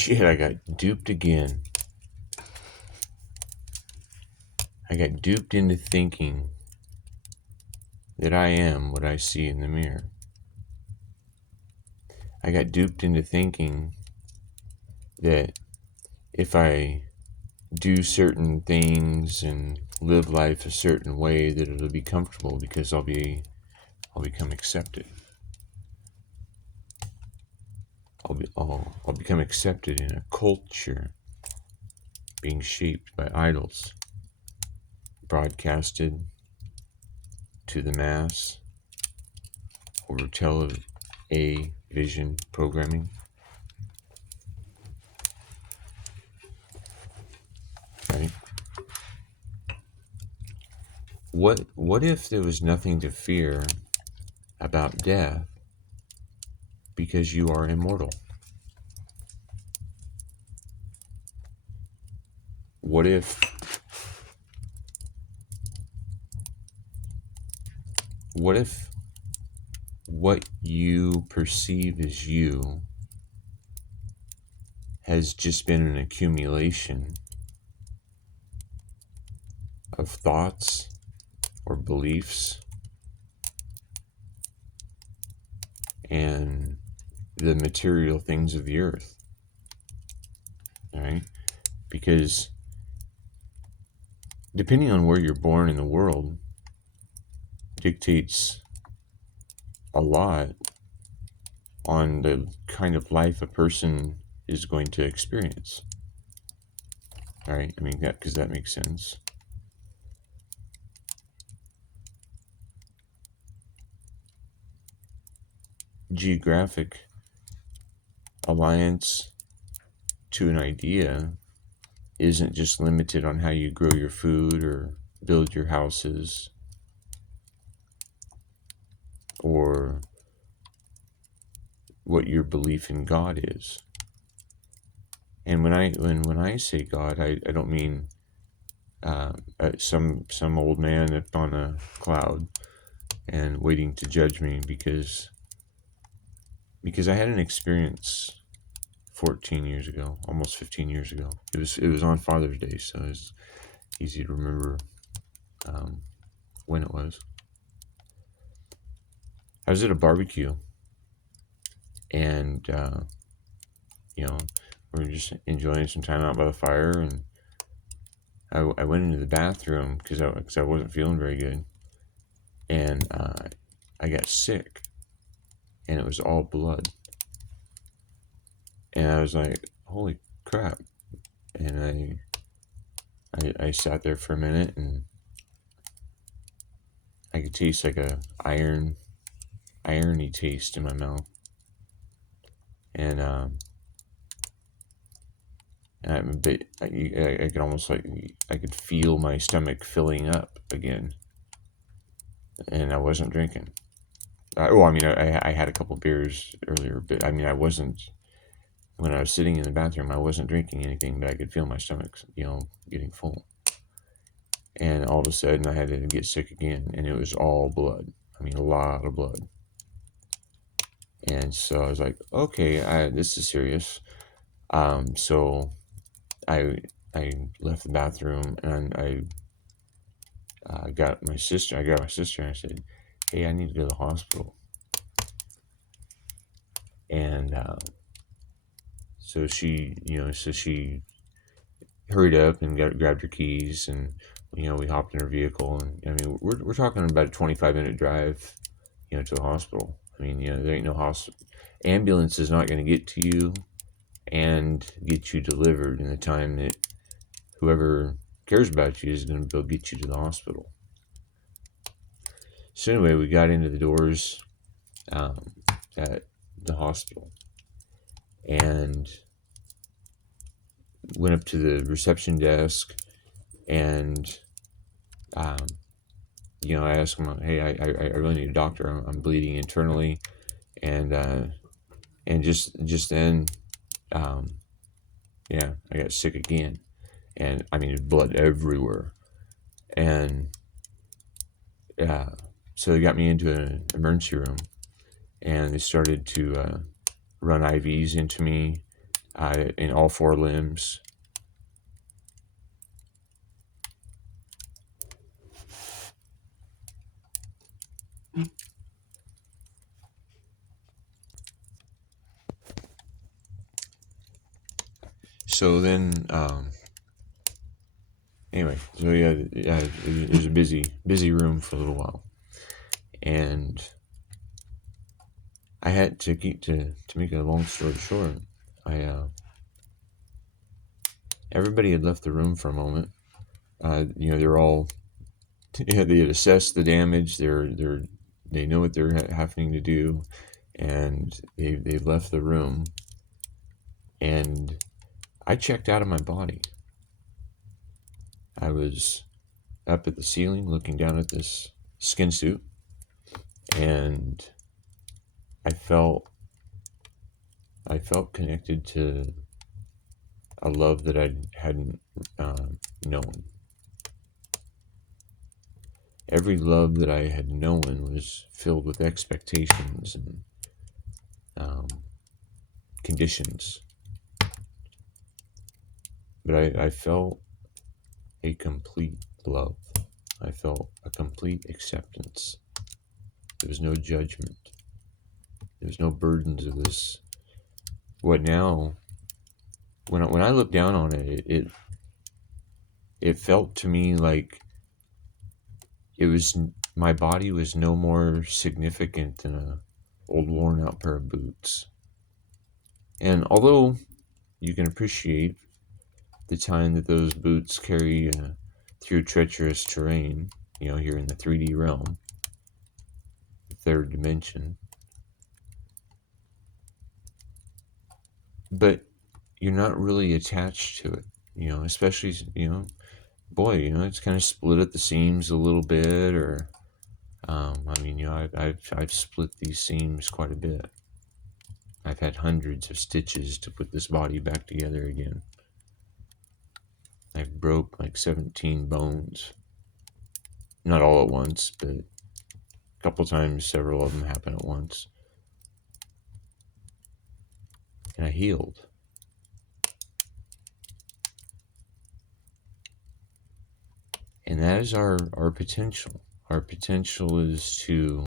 Shit, I got duped again. I got duped into thinking that I am what I see in the mirror. I got duped into thinking that if I do certain things and live life a certain way, that it'll be comfortable because I'll become accepted. I'll become accepted in a culture being shaped by idols, broadcasted to the mass over vision programming. Right? What if there was nothing to fear about death because you are immortal? What if what you perceive as you has just been an accumulation of thoughts or beliefs and the material things of the earth? All right? Because depending on where you're born in the world dictates a lot on the kind of life a person is going to experience. All right? I mean, because that makes sense. Geographic alliance to an idea isn't just limited on how you grow your food or build your houses or what your belief in God is. And when I say God, I don't mean some old man up on a cloud and waiting to judge me because I had an experience 14 years ago, almost 15 years ago. It was on Father's Day, so it's easy to remember when it was. I was at a barbecue, and we were just enjoying some time out by the fire, and I went into the bathroom because I wasn't feeling very good, and I got sick, and it was all blood, and I was like, "Holy crap!" And I sat there for a minute, and I could taste like a irony taste in my mouth, and I could almost I could feel my stomach filling up again, and I wasn't drinking. I had a couple beers earlier, but I mean, I wasn't, when I was sitting in the bathroom, I wasn't drinking anything, but I could feel my stomach, getting full. And all of a sudden, I had to get sick again, and it was all blood. I mean, a lot of blood. And so I was like, okay, this is serious. So I left the bathroom, and I got my sister, and I said, "Hey, I need to go to the hospital." And so she hurried up and grabbed her keys, and we hopped in her vehicle, and I mean, we're talking about a 25-minute drive, to the hospital. I mean, there ain't no hospital. Ambulance is not going to get to you and get you delivered in the time that whoever cares about you is going to go get you to the hospital. So anyway, we got into the doors at the hospital and went up to the reception desk, and I asked him, "Hey, I really need a doctor. I'm bleeding internally," and just then, I got sick again, and I mean, blood everywhere, and so they got me into an emergency room, and they started to run IVs into me. in all four limbs. So then, anyway, so yeah, it was a busy room for a little while, and I had to make a long story short. Everybody had left the room for a moment. They're all, yeah, they had assessed the damage. They know what they're having to do, and they left the room, and I checked out of my body. I was up at the ceiling looking down at this skin suit, and I felt connected to a love that I hadn't known. Every love that I had known was filled with expectations and conditions. But I felt a complete love. I felt a complete acceptance. There was no judgment. There was no burdens of this. What now? When I look down on it, it felt to me like it was, my body was no more significant than a old worn out pair of boots. And although you can appreciate the time that those boots carry through treacherous terrain, here in the 3D realm, the third dimension, but you're not really attached to it, especially, boy, it's kind of split at the seams a little bit, or, I've split these seams quite a bit. I've had hundreds of stitches to put this body back together again. I've broke like 17 bones. Not all at once, but a couple times, several of them happen at once. And I healed. And that is our potential. Our potential is to